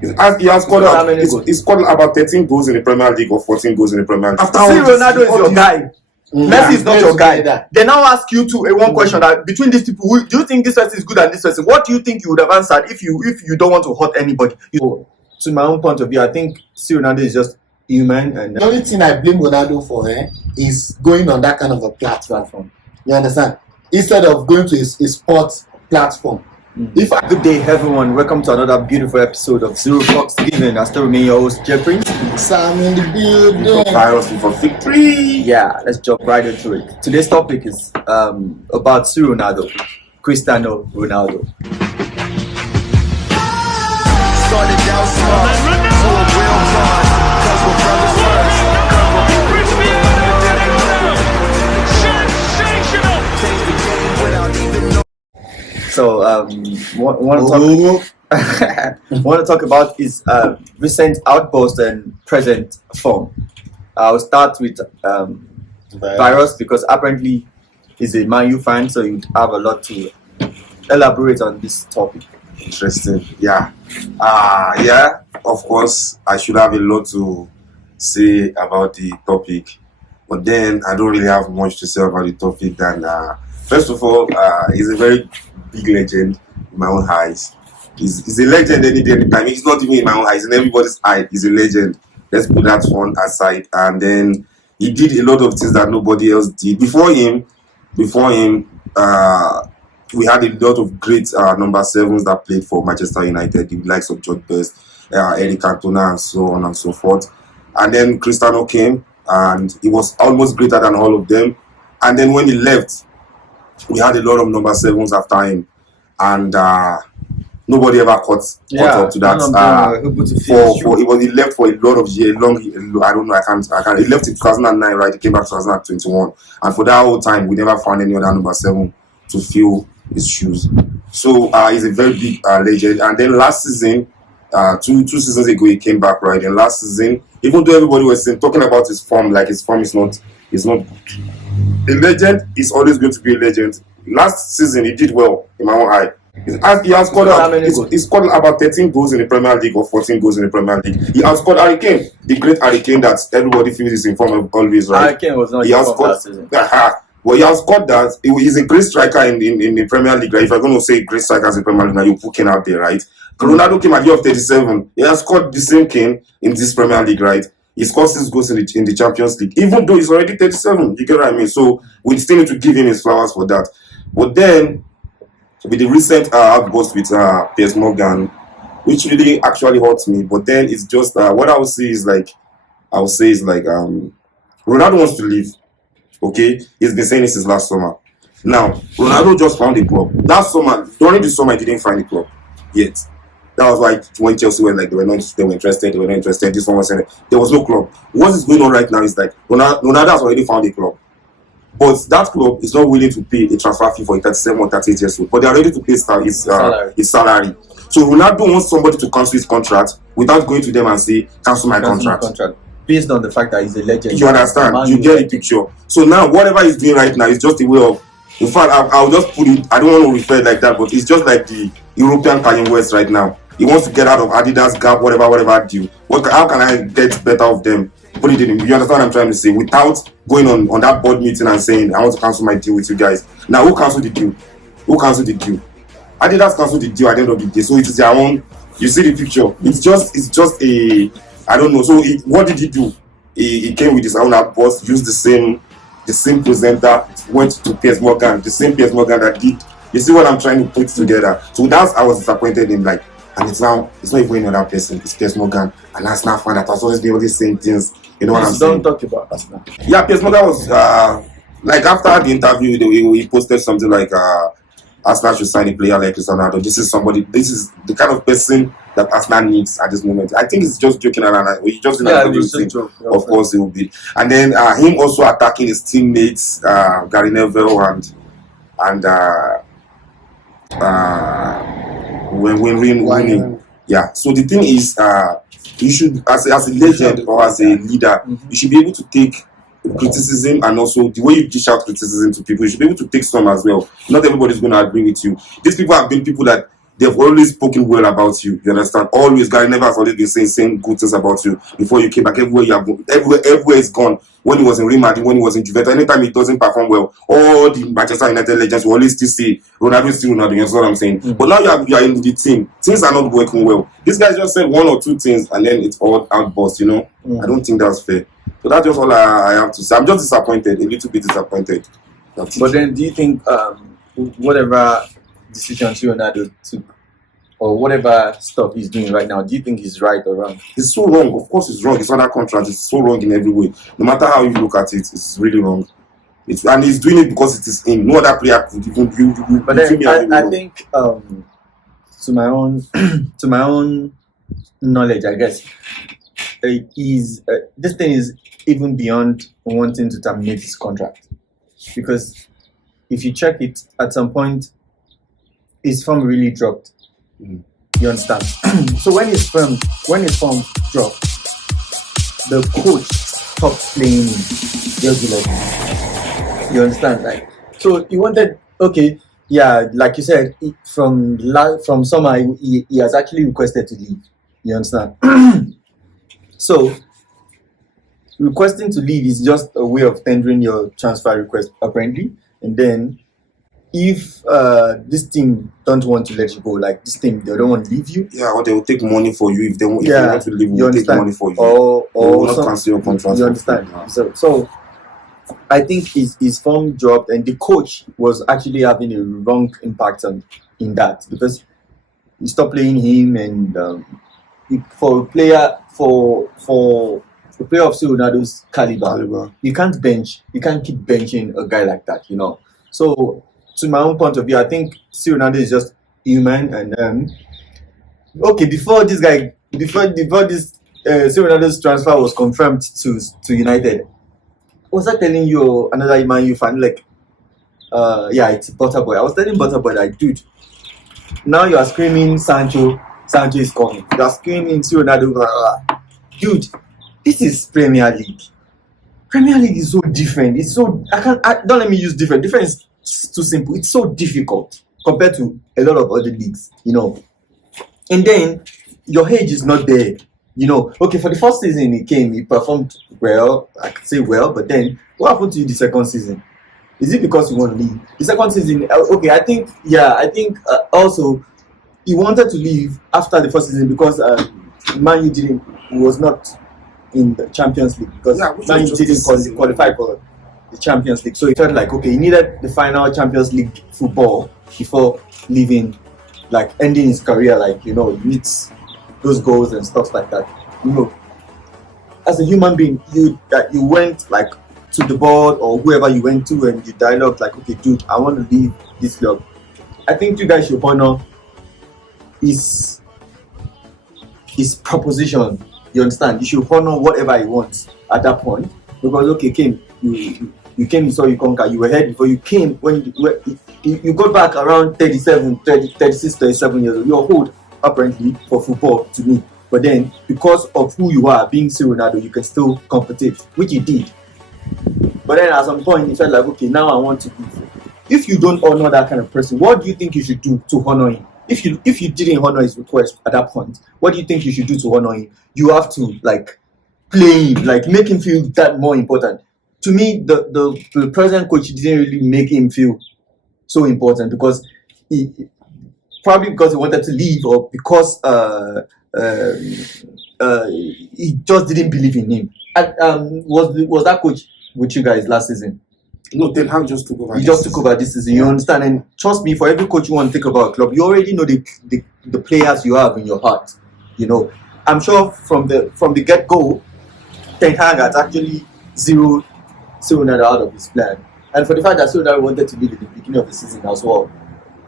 He scored about 13 goals in the Premier League or 14 goals in the Premier League. After Ronaldo is your guy. Messi is not your guy. They now ask you to one question that between these people, do you think this person is good and this person? What do you think you would have answered if you don't want to hurt anybody? To my own point of view, I think Ronaldo is just human. And the only thing I blame Ronaldo for is going on that kind of a platform. You understand? Instead of going to his sports platform. Good day, everyone. Welcome to another beautiful episode of Zero Fox Living. I still remain your host, Jeffrey. Sam in the building. For victory. Yeah, let's jump right into it. Today's topic is about Ronaldo, Cristiano Ronaldo. Started down small, to a real bond, 'cause we're brothers first. So, want to talk about his recent outburst and present form. I'll start with Virus because apparently he's a Man U fan, so you'd have a lot to elaborate on this topic. Interesting. Yeah. Of course, I should have a lot to say about the topic, but then I don't really have much to say about the topic. Than first of all, he's a very big legend in my own eyes. He's a legend any day, anytime. He's not even in my own eyes, in everybody's eye. He's a legend. Let's put that one aside. And then he did a lot of things that nobody else did. Before him, we had a lot of great number sevens that played for Manchester United, the likes of George Best, Eric Cantona, and so on and so forth. And then Cristiano came, and he was almost greater than all of them. And then when he left, we had a lot of number sevens after him, and nobody ever caught up to that. He left for a lot of years. I don't know. I can't. He left in 2009, right? He came back in 2021, and for that whole time, we never found any other number seven to fill his shoes. So he's a very big legend. And then last season, two seasons ago, he came back, right? And last season, even though everybody was talking about his form, like his form is not a legend is always going to be a legend. Last season, he did well in my own eye. He scored about 13 goals in the Premier League or 14 goals in the Premier League. He outscored Harry Kane, the great Harry Kane that everybody feels is in form of always, right? Harry Kane was not in form last season. Well, he outscored that. He's a great striker in the Premier League, right? If you're going to say great strikers in the Premier League, now you put Kane out there, right? Ronaldo came at the age of 37. He has scored the same Kane in this Premier League, right? He scored 6 goals in the Champions League, even though he's already 37. You get what I mean? So we still need to give him his flowers for that. But then, with the recent outburst with Piers Morgan, which really actually hurts me. But then it's just what I would say is Ronaldo wants to leave. Okay, he's been saying this since last summer. Now Ronaldo just found a club. That summer, during the summer, he didn't find a club yet. That was why when Chelsea were like they were not interested. This one was saying there was no club. What is going on right now is like Ronaldo has already found a club, but that club is not willing to pay a transfer fee for a 37 or 38 years old. But they are ready to pay his salary. So Ronaldo wants somebody to cancel his contract without going to them and say cancel my contract. Based on the fact that he's a legend. You understand? You get the picture. So now whatever he's doing right now is just a way of. In fact, I'll just put it. I don't want to refer it like that, but it's just like the European Kanye West right now. He wants to get out of Adidas, Gap, whatever deal. How can I get better of them? Put it in. You understand what I'm trying to say? Without going on that board meeting and saying, I want to cancel my deal with you guys. Now, who canceled the deal? Adidas canceled the deal at the end of the day. So it is their own. You see the picture. It's just a. I don't know. So what did he do? He came with his own outburst, used the same presenter, went to Piers Morgan, the same Piers Morgan that did. You see what I'm trying to put together? So I was disappointed in like. And it's not even another person, it's Piers Morgan. And that's not fun. That was always be all these same things. You know what I'm saying? Don't talk about that now. Yeah, Piers Morgan was like after the interview, he posted something like Arsenal should sign a player like Cristiano Ronaldo. This is the kind of person that Arsenal needs at this moment. I think he's just joking around. He just of course he will be. And then him also attacking his teammates, Gary Neville and when winning. Yeah. So the thing is, you should, as a legend or as a leader, you should be able to take criticism, and also the way you dish out criticism to people, you should be able to take some as well. Not everybody's going to agree with you. These people have been people that they've always spoken well about you. You understand? Always, Gary Neville has always been saying good things about you before you came back. Everywhere is gone. When he was in Real Madrid, when he was in Juventus, anytime he doesn't perform well, all the Manchester United legends will always still say Ronaldo is still Ronaldo. You know what I'm saying? But now you are in the team. Things are not working well. This guy just said one or two things and then it's all outburst. I don't think that's fair. So that's just all I have to say. I'm just disappointed, a little bit disappointed. But then, do you think whatever decisions Ronaldo took, or whatever stuff he's doing right now, do you think he's right or wrong? It's so wrong. Of course, it's wrong. It's not that contract. It's so wrong in every way. No matter how you look at it, it's really wrong. And he's doing it because it is him. No other player could even do. But then I think, to my own knowledge, I guess, this thing is even beyond wanting to terminate his contract, because if you check it, at some point, his form really dropped. You understand? So when his form dropped, the coach stopped playing him regularly. You understand? Like, so he wanted, okay, yeah, like you said, from summer he has actually requested to leave. You understand? So requesting to leave is just a way of tendering your transfer request, apparently, and then if this team don't want to let you go, like this team, they don't want to leave you. Yeah, or they will take money for you if they want to leave. They will take money for you. Or will not cancel your contract. You understand? So I think his form dropped, and the coach was actually having a wrong impact in that, because he stopped playing him, and for a player of Ronaldo's caliber, you can't keep benching a guy like that, So, to my own point of view, I think Ronaldo is just human, and okay, before this Ronaldo's transfer was confirmed to United, was I telling you another Man U fan, like, it's Butterboy. I was telling Butterboy, like, dude, now you are screaming Sancho is coming. You are screaming Ronaldo, blah, blah. Dude, this is Premier League. Premier League is so different. It's so don't let me use different. Different is too simple. It's so difficult compared to a lot of other leagues, And then your age is not there. Okay, for the first season he performed well, I could say well, but then what happened to you the second season? Is it because you want to leave? The second season, okay, I think also he wanted to leave after the first season because Man U was not in the Champions League, because Man U didn't qualify for the Champions League. So he felt like, okay, he needed the final Champions League football before leaving, like ending his career, like, he needs those goals and stuff like that. As a human being, you went like to the board or whoever you went to, and you dialogue like, okay, dude, I want to leave this club. I think you guys should honor his proposition. You understand? You should honor whatever he wants at that point, because okay, Kim, you came, you saw you conquer, you were ahead before you came. When you got back around 36, 37 years old, you're old apparently for football to me. But then, because of who you are, being Ronaldo, you can still compete, which you did. But then at some point, you felt like, okay, now I want to leave. If you don't honor that kind of person, what do you think you should do to honor him? If you didn't honor his request at that point, what do you think you should do to honor him? You have to like play him, like make him feel that more important. To me, the present coach didn't really make him feel so important, because he wanted to leave, or because he just didn't believe in him. Was that coach with you guys last season? No, Ten Hag just took over. He just took over this season. You understand? And trust me, for every coach you want to take over a club, you already know the players you have in your heart. I'm sure from the get go, Ten Hag had actually zeroed Ronaldo out of his plan. And for the fact that Ronaldo wanted to leave at the beginning of the season as well,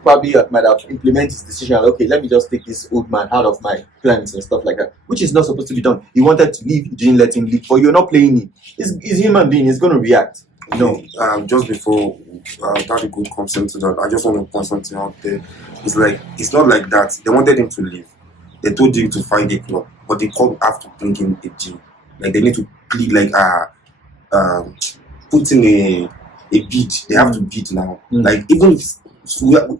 probably might have implemented his decision. Okay, let me just take this old man out of my plans and stuff like that, which is not supposed to be done. He wanted to leave, you didn't let him leave, but you're not playing him. He's a human being. He's going to react. Just before Daddy Good comes into that, I just want to point something out there. It's not like that. They wanted him to leave. They told him to find a club, but they can't have to bring him a deal. Like, they need to plead, like put in a bid. They have to bid now. Like, even if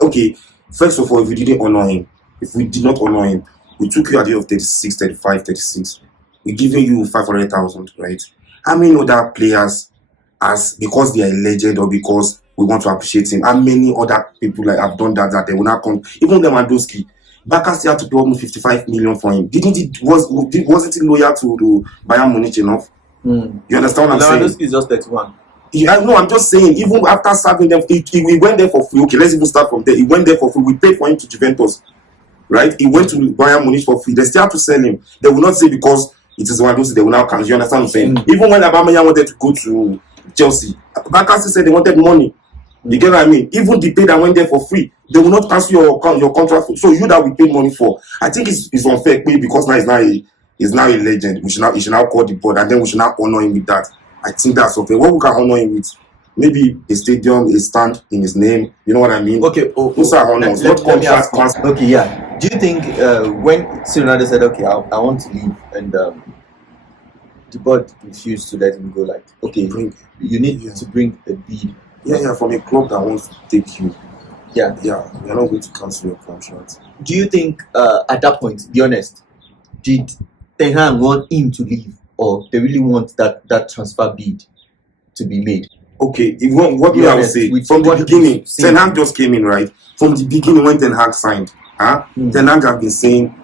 okay, first of all, if you didn't honor him, if we did not honor him, we took you at the age of 36, 35, 36. We're giving you 500,000, right? How many other players, as because they are a legend or because we want to appreciate him, how many other people like have done that they will not come? Even Lewandowski, Barca still had to pay almost 55 million for him. Wasn't he loyal to Bayern Munich enough? You understand what I'm saying? Lewandowski is just 31. I know, I'm just saying, even after serving them, he went there for free. Okay, let's even start from there. He went there for free. We paid for him to Juventus, right? He went to Bayern Munich for free. They still have to sell him. They will not say because it is Lewandowski, they will now cancel. You understand what I'm saying? Even when Aubameyang wanted to go to Chelsea, Barca said they wanted money. You get what I mean? Even the pay that went there for free, they will not cancel your contract. So you that we paid money for, I think it's unfair pay because now he's now a legend. He should now call the board and then we should now honor him with that. I think that's okay. What we can honor him with, maybe a stadium, a stand in his name. You know what I mean? Okay. Those are honors, not contracts. Okay, yeah. Do you think when Ronaldo said, okay, I want to leave, and the board refused to let him go, like, okay, you need to bring a bid. Yeah, from a club that wants to take you. Yeah, we are not going to cancel your contract. Do you think at that point, be honest, did Ten Hag want him to leave, or they really want that transfer bid to be made? Okay, what I would say from the beginning, Ten Hag just came in, right? From the beginning, when Ten Hag signed, Ten Hag have been saying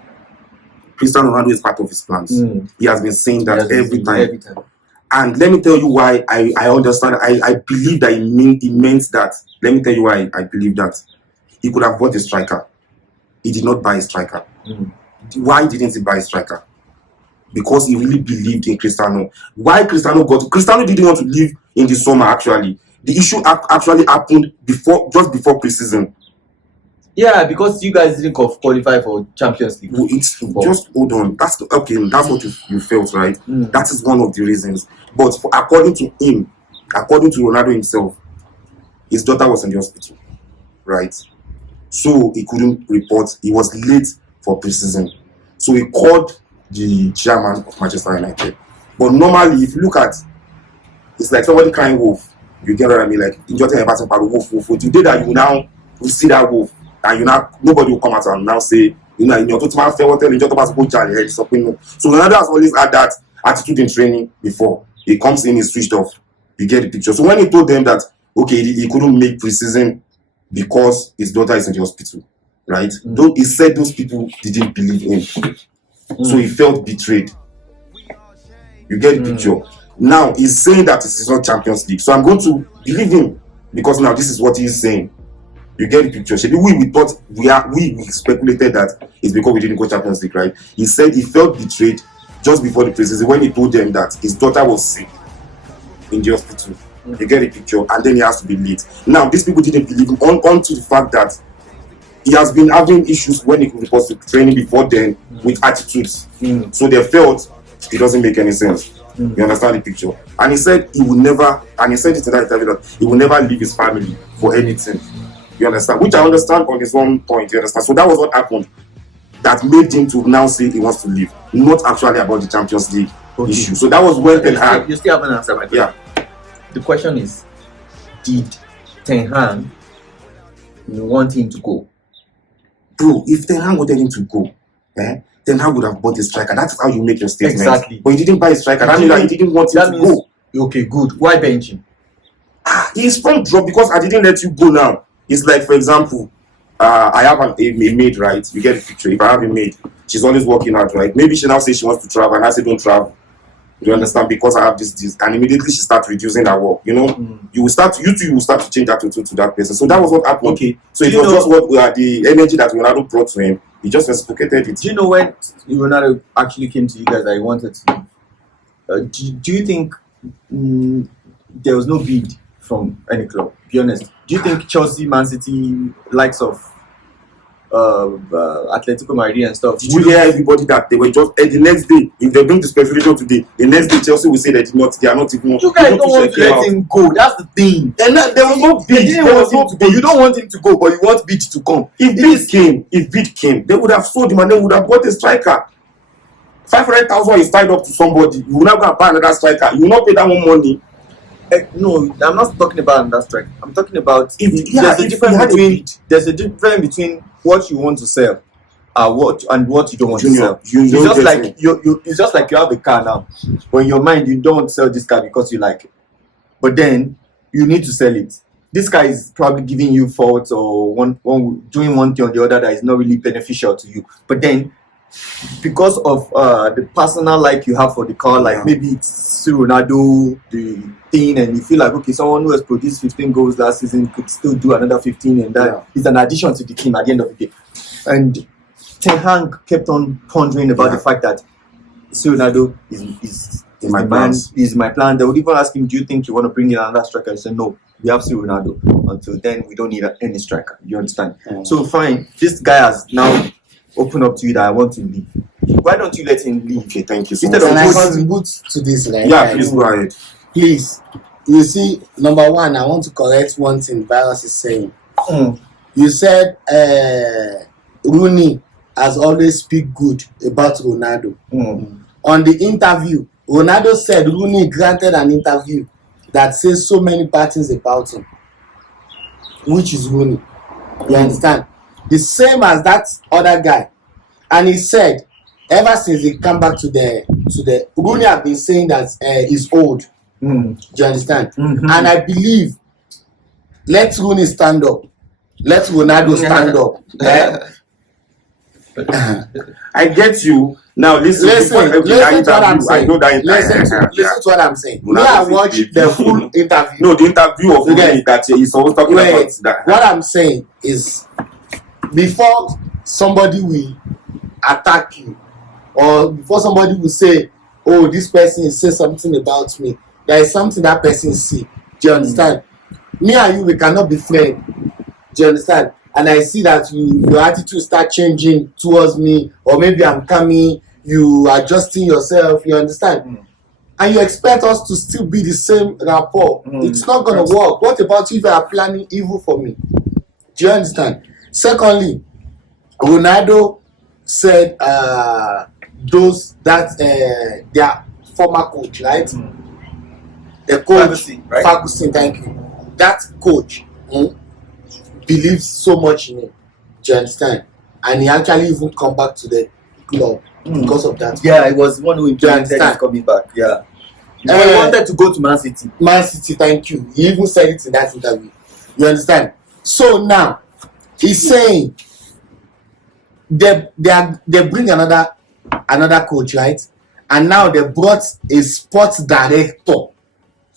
Cristiano Ronaldo is part of his plans. He has been saying that every time. And let me tell you why I understand. I believe that he meant that. Let me tell you why I believe that. He could have bought a striker. He did not buy a striker. Why didn't he buy a striker? Because he really believed in Cristiano. Why Cristiano didn't want to leave in the summer, actually. The issue actually happened just before preseason. Yeah, because you guys didn't qualify for Champions League. Just hold on. That's what you felt, right? That is one of the reasons. But according to him, according to Ronaldo himself, his daughter was in the hospital, right? So he couldn't report. He was late for preseason. So he called the chairman of Manchester United. But normally, if you look at, it's like somebody crying wolf. You get what I mean? Like, wolf. Today that you see that wolf, and nobody will come out and now say, in your total fair water, you just about to go head something. So Ronaldo has always had that attitude in training before. He comes in, he's switched off. You get the picture. So when he told them that, okay, he couldn't make preseason because his daughter is in the hospital, right? He said those people didn't believe him. So he felt betrayed. You get the picture. Now he's saying that it's not Champions League. So I'm going to believe him because now this is what he's saying. You get the picture. We thought we speculated that it's because we didn't go Champions League, right? He said he felt betrayed just before the preseason when he told them that his daughter was sick in the hospital. You get the picture, and then he has to be late. Now these people didn't believe him onto the fact that he has been having issues when he was to training before then with attitudes. So they felt it doesn't make any sense. You understand the picture? And he said he will never, and he said it in that interview that he will never leave his family for anything. You understand? Which I understand on his own point. You understand? So that was what happened that made him to now say he wants to leave. Not actually about the Champions League issue. So that was when Ten Hag. You still haven't answered my question. Yeah. The question is, did Ten Hag want him to go? Bro, if Ten Hag wanted him to go, Ten Hag would have bought a striker. That's how you make your statement. Exactly. But he didn't buy a striker. That means that he didn't want him to go. Okay, good. Why bench him? He's from drop because I didn't let you go now. It's like, for example, I have a maid, right? You get the picture. If I have a maid, she's always working out, right? Maybe she now says she wants to travel, and I say don't travel. You understand? Because I have this, and immediately she starts reducing her work. You know, you will start to change that to that person. So that was what happened. Okay. So it was just the energy that Ronaldo brought to him. He just reciprocated it. Do you know when Ronaldo actually came to you guys that he wanted to leave? Do you think there was no bid from any club? Be honest. Do you think Chelsea, Man City, likes of Atletico Madrid and stuff? Did you hear everybody that they were just the next day? If they bring the speculation today, the next day Chelsea will say that they are not even. You guys don't want to let him go. That's the thing. And there was no bid. You don't want him to go, but you want bid to come. If bid came, they would have sold him and they would have bought a striker. 500,000 is tied up to somebody. You will not go and buy another striker. You will not pay that one money. No, I'm not talking about that strike. I'm talking about there's a difference between what you want to sell what you don't want to Junior, sell. you It's don't just get like me. it's just like you have a car now. But in your mind, you don't want to sell this car because you like it. But then you need to sell it. This guy is probably giving you faults or doing one thing or the other that is not really beneficial to you. But then, because of the personal like you have for the car, like maybe it's Ronaldo, the thing, and you feel like, okay, someone who has produced 15 goals last season could still do another 15, and that is an addition to the team at the end of the day. And Ten Hag kept on pondering about the fact that Ronaldo is my the man, plans. is my plan. They would even ask him, do you think you want to bring in another striker? He said, no, we have Ronaldo. Until then, we don't need any striker. You understand? So fine, this guy has now opened up to you that I want to leave. Why don't you let him leave? Okay, thank you so Instead much. of Can I putting- contribute to this, right? Yeah, please go ahead. Please. You see, number one, I want to correct one thing Virus is saying. Mm. You said Rooney has always speak good about Ronaldo. Mm. On the interview, Ronaldo said Rooney granted an interview that says so many bad things about him, which is Rooney. You understand? The same as that other guy. And he said, ever since he come back to the Rooney have been saying that he's old. Mm. Do you understand? Mhm. And I believe, let Rooney stand up. Let Ronaldo stand up. I get you. Now listen Listen to to what I'm that interview. I saying. know that Listen interview. to what I'm saying. Ronaldo Me, I is watched big. the full interview. No, the interview of Okay. Rooney that he's always talking about Wait, that. what I'm saying is, before somebody will attack you, or before somebody will say, oh, this person say something about me, there is something that person see. Do you understand? Me and you, we cannot be friends. Do you understand? And I see that your attitude start changing towards me, or maybe I'm coming, you adjusting yourself, you understand? And you expect us to still be the same rapport. It's not going to work. What about if you are planning evil for me? Do you understand? Secondly, Ronaldo said their former coach, right? The coach, Ferguson, right? Ferguson, thank you. That coach believes so much in him. Do you understand? And he actually even come back to the club because of that. Yeah, it was one who implemented his understand? coming back. Yeah. He wanted to go to Man City. Man City, thank you. He even said it in that interview. You understand? So now he's saying they bring another coach, right? And now they brought a sports director.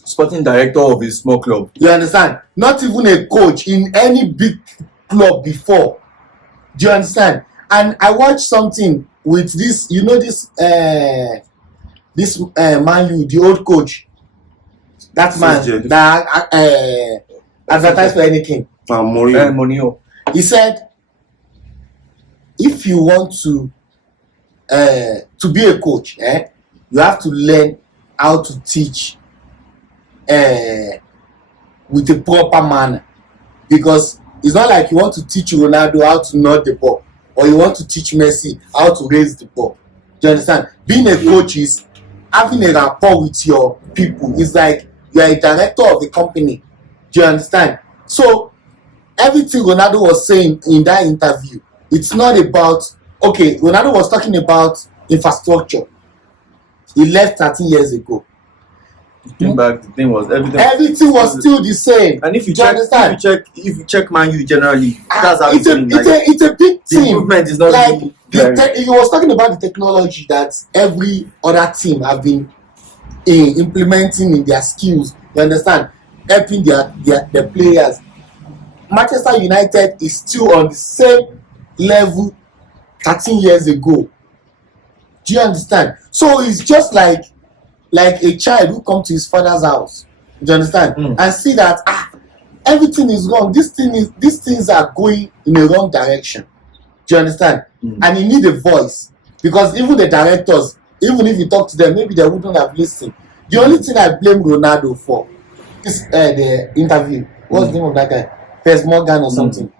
Sporting director of a small club. You understand? Not even a coach in any big club before. Do you understand? And I watched something with this, you know, this Man U, the old coach. That man Zfgpodcast. that advertised for anything. Mourinho. Monio. He said, if you want to be a coach, you have to learn how to teach with a proper manner, because it's not like you want to teach Ronaldo how to nod the ball, or you want to teach Messi how to raise the ball. Do you understand? Being a coach is having a rapport with your people. It's like you are a director of the company. Do you understand? So everything Ronaldo was saying in that interview, it's not about, okay, Ronaldo was talking about infrastructure. He left 13 years ago. Came back, the thing was Everything was still the same. And if you Do you check, understand? if you check Man U generally, that's how it's a big the team. improvement is not Like really very- he was talking about the technology that every other team have been implementing in their skills. You understand? Helping their players. Manchester United is still on the same level 13 years ago. Do you understand? So it's just like a child who come to his father's house. Do you understand? And see that everything is wrong. These things are going in a wrong direction. Do you understand? And you need a voice, because even the directors, even if you talk to them, maybe they wouldn't have listened. The only thing I blame Ronaldo for is the interview. What's the name of that guy? Piers Morgan or something.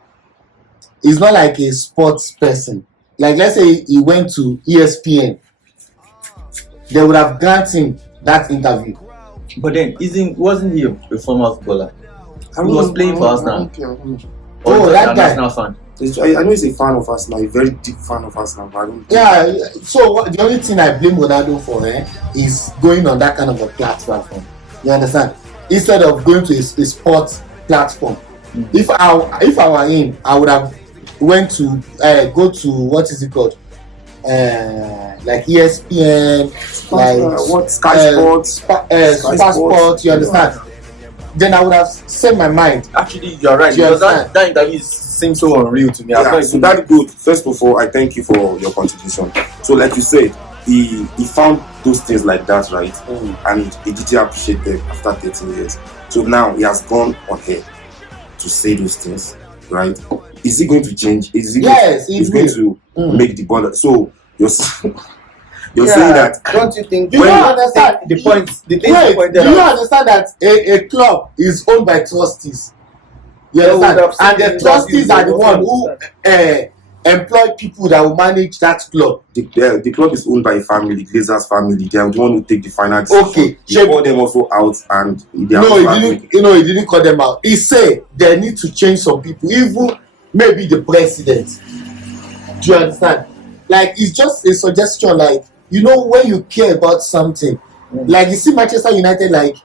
He's not like a sports person. Like, let's say he went to ESPN, they would have granted him that interview. But then, wasn't he a former footballer? He was playing for Arsenal. Oh, that guy. Arsenal fan. I know he's a fan of Arsenal, a very deep fan of Arsenal, but I don't think Yeah, so the only thing I blame Ronaldo for is going on that kind of a platform. You understand? Instead of going to a sports platform. If I were him, I would have went to go to what is it called? Like ESPN, like Sky Sports, Super Sports, you understand? Then I would have set my mind. Actually, you're right. You Because understand? that interview seems so unreal to me. Yeah, so that's good. First of all, I thank you for your contribution. So, like you said, he found those things like that, right? And he did appreciate them after 13 years. So now he has gone on here to say those things, right? Is he going to change? Is he Yes, he's it going will. to make the ball? So you're saying Yeah, that don't you think? You don't understand the point. The thing Wait, you do pointed you out. understand that a club is owned by trustees? You Yeah, we would understand? have And the seen trustees that are the you one don't who employ people that will manage that club. the club is owned by a family, Glazers family. They are the one who take the final decision. Okay, He called them also out, and they are No, also he didn't. You know, he didn't call them out. He said they need to change some people, even maybe the president. Do you understand? Like, it's just a suggestion. Like, you know, when you care about something, like you see Manchester United, like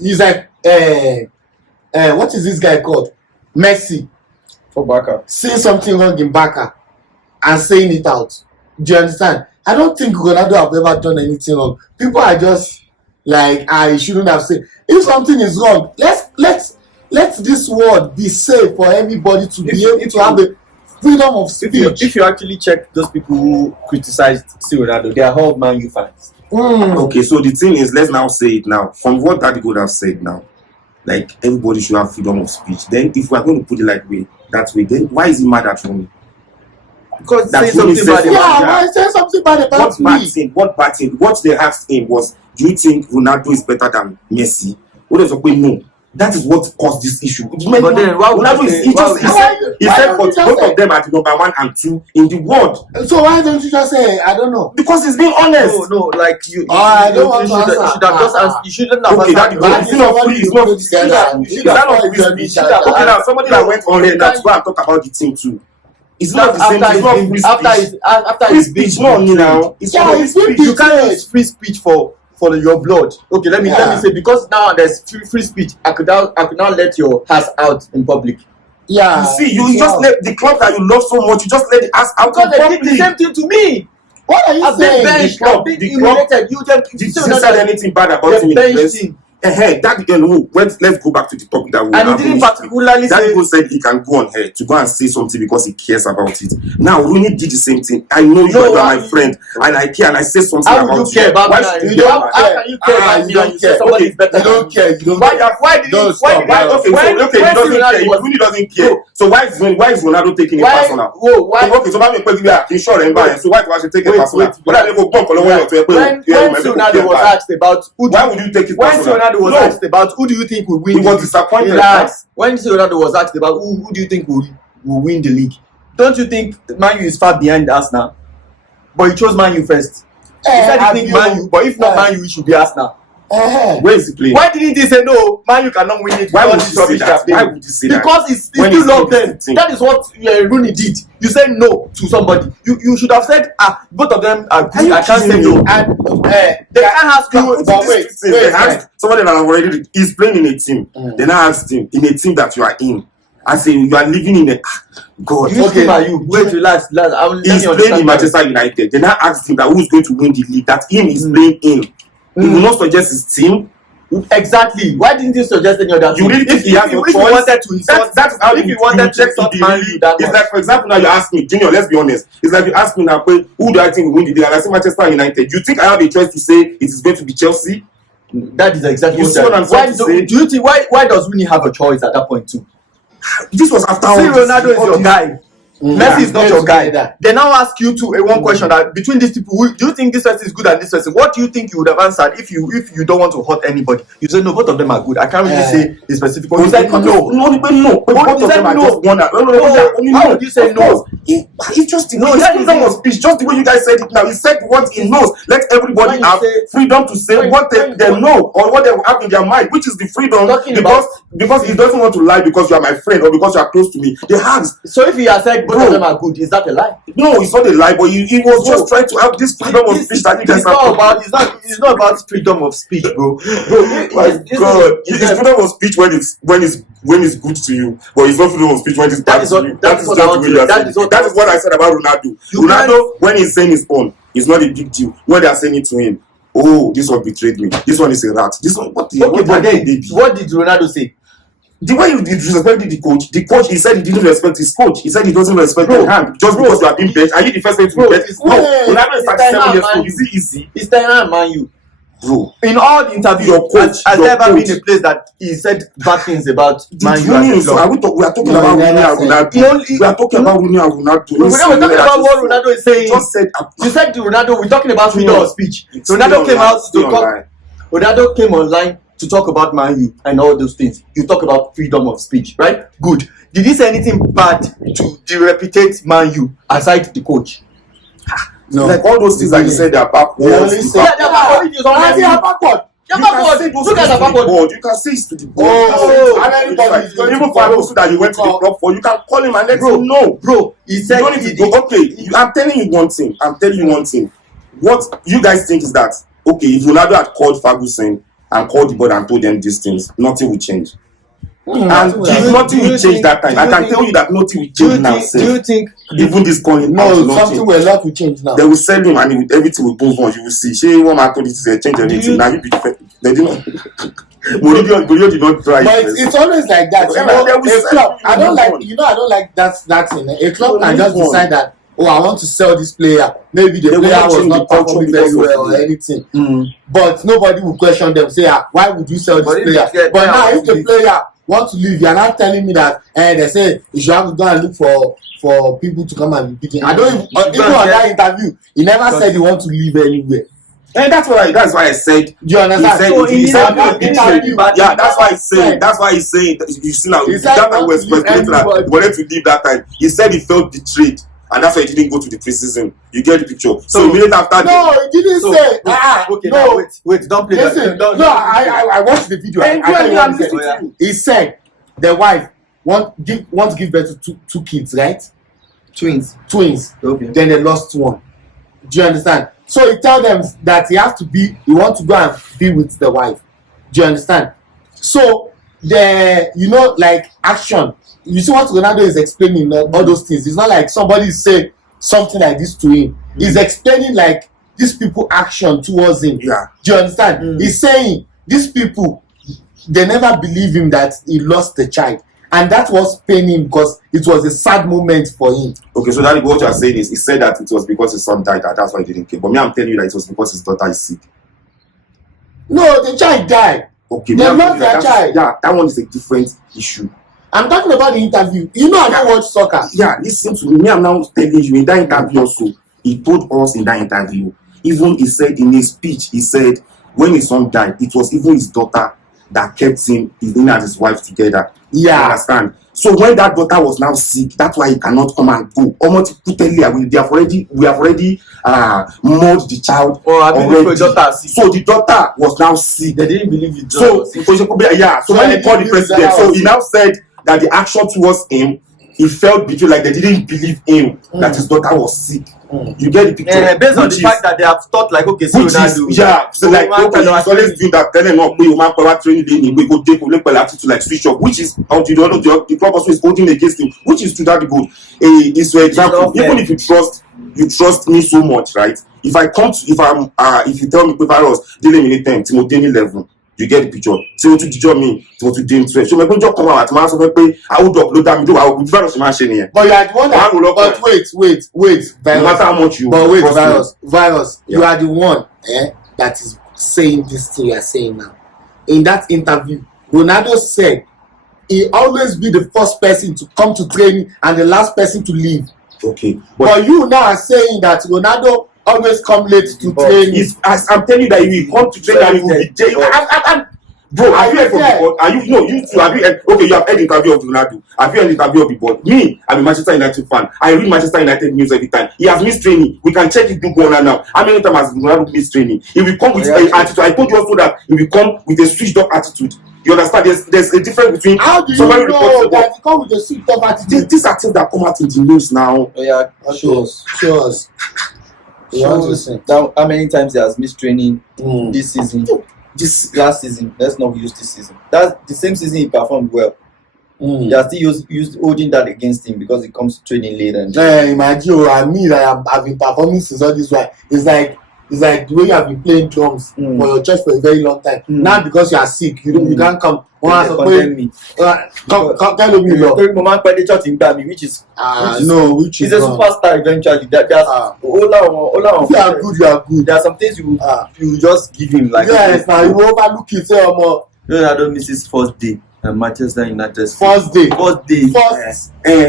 he's like, what is this guy called? Messi. For Barca. Seeing something wrong in Barca and saying it out. Do you understand? I don't think Ronaldo have ever done anything wrong. People are just like, I shouldn't have said. If something is wrong, let this world be safe for everybody to be able to have the freedom of speech. If you actually check those people who criticized Ronaldo, they are all Man U fans. Okay, so the thing is, let's now say it now. From what Daddy God has said now, like everybody should have freedom of speech. Then, if we are going to put it that way, then why is he mad at Rooney? Because That's say something what he bad said. about Yeah, why say something bad about me? What bad thing? What they asked him was, do you think Ronaldo is better than Messi? What does he no? That is what caused this issue. But then why would Ronaldo you is, say- he why just would he you said, he why said don't but you just both say- of them are the number 1 and 2 in the world. So why don't you just say, I don't know? Because he's being honest. No, like you. I don't you want to should answer. you should have just answered. You shouldn't have Okay, answered. that the is question. not free. It's not free. Is that not free speech? Okay, now somebody that went on here now to go and talk about the team too. It's not the same thing. It's not free speech. After Free it's been speech, no, now. It's Yeah, not it's free free speech. you can't use free speech for your blood. Okay, let me say, because now there's free speech. I could now let your ass out in public. Yeah. You see, you just let the club that you love so much, you just let the ass out Because in they did the public. same thing to me. What are you I've been saying? benched. club- I've been the club- humiliated. You Did you say anything bad about him in the benched press? him. That let's go back to the topic that we And he have didn't finished. particularly That say. people said he can go on here to go and say something because he cares about it. Now Rooney did the same thing. I know you are my friend, and I care, and I say something How about would you care about Why me? should You don't care? care. How can you care about You me don't and you say care. somebody is better You than don't me? care. You don't Why care. did Don't he? stop. Okay, so when he doesn't care. Ronaldo was- Rooney doesn't care. So why is Ronaldo taking it Why? personal? Why? Okay, so maybe we are sure and so why do I take it Wait, personal? wait. But I never bump on the way to When Ronaldo was asked about why would you take it when personal? Ronaldo was No. asked about who do you think will win, He was disappointed. Relax. When Ronaldo was asked about who do you think will win the league, don't you think Man U is far behind Arsenal? But he chose Man U first. He said he think Man U, but if not Man U, it should be Arsenal. Where is he playing? Why didn't he say no? Man U cannot win it. Why would because you it's say rubbish that? Why campaign. would you say that? Because he When still he's love still them. 15. That is what Rooney did. You said no to somebody. You should have said both of them are good. I can't say no. And They can't ask you. but wait, They asked somebody that have already is playing in a team. They now asked him in a team that you are in. I say you are living in a God. Which team are you? Wait, relax. He's playing in Manchester United. They now asked him that who's going to win the league that him is playing in. He will not suggest his team. Exactly. Why didn't you suggest any other? You really think he has no if you choice? wanted to insult, That's how if you wanted to insult Man U, that it's much. like, for example, now you ask me, Junior, let's be honest. It's like you ask me now, who do I think will win the league? And I say Manchester United. You think I have a choice to say it is going to be Chelsea? That is exactly You see what I'm trying to say? Do you think why does Rooney have a choice at that point too? This was after See, all this- Ronaldo is all your this- guy. Messi is not play your guy. together. They now ask you to one question that between these people, do you think this person is good and this person? What do you think you would have answered if you don't want to hurt anybody? You say no, both of them are good. I can't really say a specific one. You said no. Both of them are just one. Why would you say no? It's just freedom of speech. Just the way you guys said it now. He said what he knows. Let everybody have freedom to say what they know or what they have in their mind, which is the freedom. Because he doesn't want to lie because you are my friend or because you are close to me. They have. So if he has said both of them are good, is that a lie? No, it's not a lie, but he was just trying to have this freedom of speech that you guys have. It's not about freedom of speech, bro. My God, it's freedom of speech when it's good to you, but it's not freedom of speech when it's bad to you. That is just the way you are saying. That is what I said about Ronaldo. Ronaldo, when he's saying his own, it's not a big deal. When they are saying it to him, oh, this one betrayed me. This one is a rat. This one, what did Ronaldo say? The way you disrespected the coach, he said he didn't respect his coach. He said he doesn't respect the hand just because you are being benched. Are you the first person to be benched? No, Ronaldo is 37 years old. Is it easy? It's Tottenham, Man U. Bro, in all the interviews, has there ever been a place that he said bad things about Man U? So we are talking about Rooney and Ronaldo. We are talking about Rooney and Ronaldo. We're talking about what Ronaldo is saying. Just said, you said Ronaldo. We're talking about freedom of speech. Ronaldo came out to talk. Ronaldo came online to talk about Man U and all those things. You talk about freedom of speech, right? Good. Did he say anything bad to dereputate Man U aside the coach? No, like all those things that you said, they are backwards. They are backward. Look at the backward. You can say it's to the board. Even for those that you went to the club for, you can call him and let him know. Bro, he said okay. I'm telling you one thing. What you guys think is that okay? If Ronaldo had called Ferguson and called the board and told them these things, nothing will change. And if nothing will change that time, I can tell you that nothing will change now. Do you think even this calling something will not will change now? They will sell him and everything will move on. You will see. She won't matter this change anything. Now you be defective. They didn't. Mourinho did not try. But it's always like that. A club. I don't like that thing. A club can just decide that. Oh, I want to sell this player. Maybe the player was not performing very well or anything. But nobody will question them. Say, why would you sell this player? But now, if the player want to leave, you are not telling me that they say you should have to go and look for people to come and be picking. I don't even on that interview, he never said he want to leave anywhere. And that's why I said. Do you understand? He said yeah, that's why he's saying. You see now, that time was speculating that he wanted to leave that time. He said he felt betrayed. And that's why he didn't go to the preseason. You get the picture. So immediately after he didn't say. Okay, no, wait, don't play that. I watched the video. He said the wife want to give birth to two kids, right? Twins. Okay. Then they lost one. Do you understand? So he tell them that he want to go and be with the wife. Do you understand? So like action. You see what Ronaldo is explaining all those things. It's not like somebody say something like this to him. He's explaining like these people action towards him. Yeah. Do you understand? He's saying these people, they never believe him that he lost the child. And that was paining because it was a sad moment for him. Okay, so that what you are saying is he said that it was because his son died, that's why he didn't care. But me, I'm telling you that it was because his daughter is sick. No, the child died. Okay, they lost their child. Yeah, that one is a different issue. I'm talking about the interview. I don't watch soccer. Yeah, listen to me. I'm now telling you in that interview also. He told us in that interview. Even he said in his speech, he said when his son died, it was even his daughter that kept him and his wife together. Yeah. You understand? So when that daughter was now sick, that's why he cannot come and go. Almost we have already molded the child. Already. So the daughter was now sick. They didn't believe it. So when he called the president, so he now said that the action towards him, he felt betrayed, like they didn't believe him that his daughter was sick. You get the picture? Based on the fact that they have thought like, okay, so Ronaldo, so like okay, he's always doing that. Telling them, we man power training, we go take to like switch up, which is how the club also is holding against him, which is to that good. Is for example, even if you trust me so much, right? If you tell me virus dealing in 10 Timothy 11. You get the picture. So to join me, to do 12. So my going to come out. I would upload that video. I would virus machine here. But you are the one that. But wait. Virus. No matter how much you. But wait, virus. Yeah. You are the one that is saying this thing you are saying now. In that interview, Ronaldo said he always be the first person to come to training and the last person to leave. Okay, But you now are saying that Ronaldo always come late to training. I'm telling you that he will come to train and he will be there. Bro, have you heard from the board? You too, have you heard? Okay, you have heard the interview of Ronaldo. Have you heard the interview of the board? Me, I'm a Manchester United fan. I read Manchester United news every time. He has missed training. We can check it, do go on now. How many times has Ronaldo missed training? He will come with an attitude. I told you also that he will come with a switched up attitude. You understand? There's a difference between how do you somebody know that he come with a switched up attitude? These are things that come out in the news now. Yeah, show us. How many times he has missed training this season? This last season, let's not use this season. That's the same season he performed well. They are still used holding that against him because he comes to training late and imagine I've been performing since all this while. It's like the way you have been playing drums for your church for a very long time. Now because you are sick, you can't come. Condemn me. Come tell me no. Which is which he's is a superstar eventually. If you are good, you are good. There are some things you just give him like yes, now you overlook it. Say Ronaldo misses first day and Manchester United first day.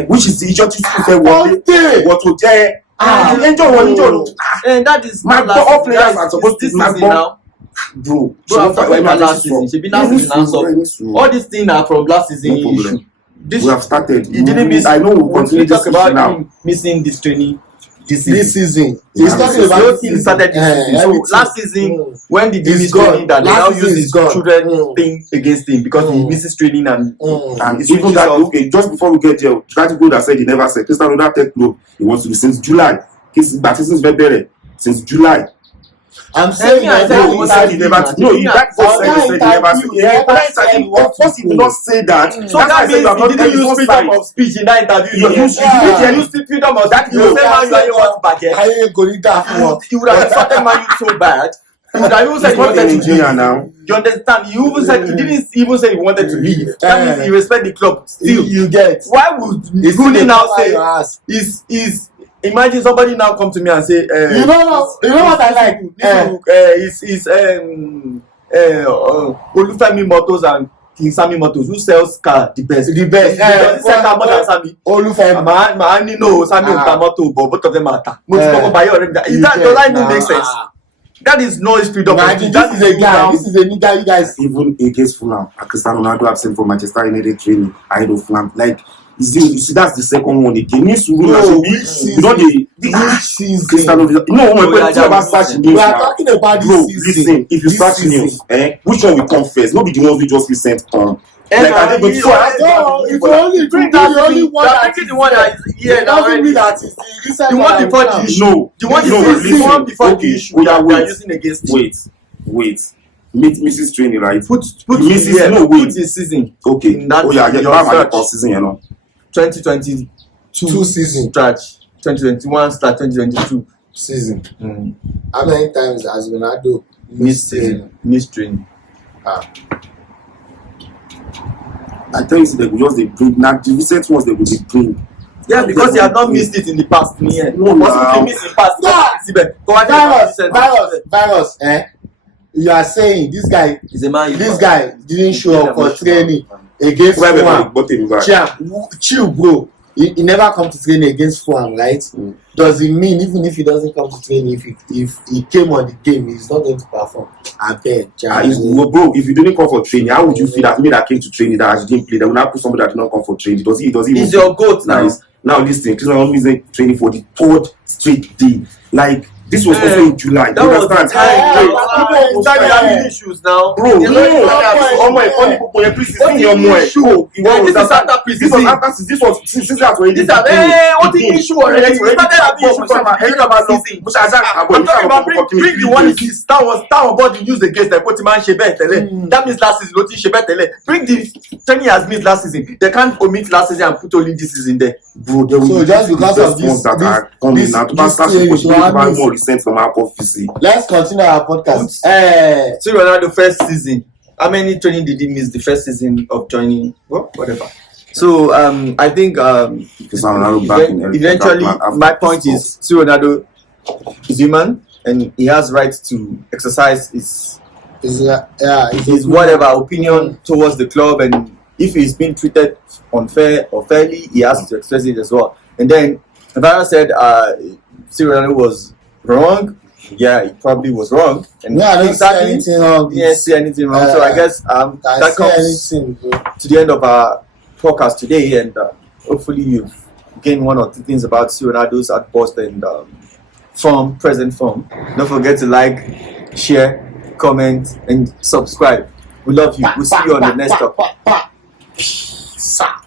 Which is the idiotic First day. What to tell? And that is all players are supposed to this season now. Bro, I'm talking about last season. Should be last season. All these things are from last season issue. We have started. He didn't miss. I know we'll continue talk this about now. him missing this training. This season. He's talking about the team started this season. So last season, when did he miss training? That they now use his children thing against him because he misses training and it's even that okay. Just before we get there, try to go that said he never said Cristiano Ronaldo take club. He wants to be since July. His baptism is very better since July. I'm saying he said he never. No, that said he never said. Of course, he did not say that. So that means he didn't use freedom of speech in that interview. You used freedom of that. You say man, you are budget. He would have insulted man so bad. He would have even said he wanted to leave. Now. You understand? He even said he didn't even say he wanted to leave. That means he respect the club. Still, you get. Why would Rooney now say is imagine somebody now come to me and say, you know what I like? Olufemi Motors and King Sammy Motors, who sells car the best? The best. Does he sell car more than Sammy? Olufemi. Man, no, Sammy Motor, but both of them are car. Does that even make sense? That is no freedom. This is a nigga, you guys. Even against Fulham, Cristiano Ronaldo have sent for Manchester United training ahead of Fulham. Like, you see, that's the second one again. Needs to you know the Cristiano. We are talking about this season. Listen, if you start news, which one will come first? Not be the ones we just recent on. Like I think it's only the one that is here now. The one before the issue. The one before the issue. We are using against. Wait. Mrs. Training, right? Put the season. Okay. You have my season, 2022 season stretch. 2021 start 2022 season. How many times has Ronaldo missed training? I tell you, they will just bring. Now the recent ones they will be bring. Yeah, because he has not missed it in the past. Missed in the past. Virus. You are saying this guy didn't show up for training against Fulham. Chill, bro. He never come to training against Fulham, right? Does it mean even if he doesn't come to training, if he came on the game, he's not going to perform? I bet. Bro, if you didn't come for training, how would you feel that me that came to training that I didn't play? They will not put somebody that did not come for training. Does he? He's your goat now. Now listen, Cristiano Ronaldo is training for the third straight day. Like this was also in July. That was the time. Issues now. Bro, this was after preseason. This was season already. What the issue already? We started having issue from I'm talking about bring the one is that was body used against the Potiman Shebet. That means last season, Loti Shebet. Bring the 10 years missed last season. They can't omit last season and put only this season there. Bro, so just because of this more recent from our office. Let's continue our podcast. So Ronaldo first season. How many training did he miss the first season of joining? Well, whatever. So I think eventually my point is Ronaldo is human and he has rights to exercise his whatever opinion towards the club and if he's been treated unfair or fairly, he has to express it as well. And then Vara said Ronaldo was wrong. Yeah, he probably was wrong. And I don't see anything wrong. See anything wrong. So I guess that comes to the end of our podcast today, and hopefully you've gained one or two things about Ronaldo's outburst and present form. Don't forget to like, share, comment, and subscribe. We love you. We'll see you on the next topic. Peace out.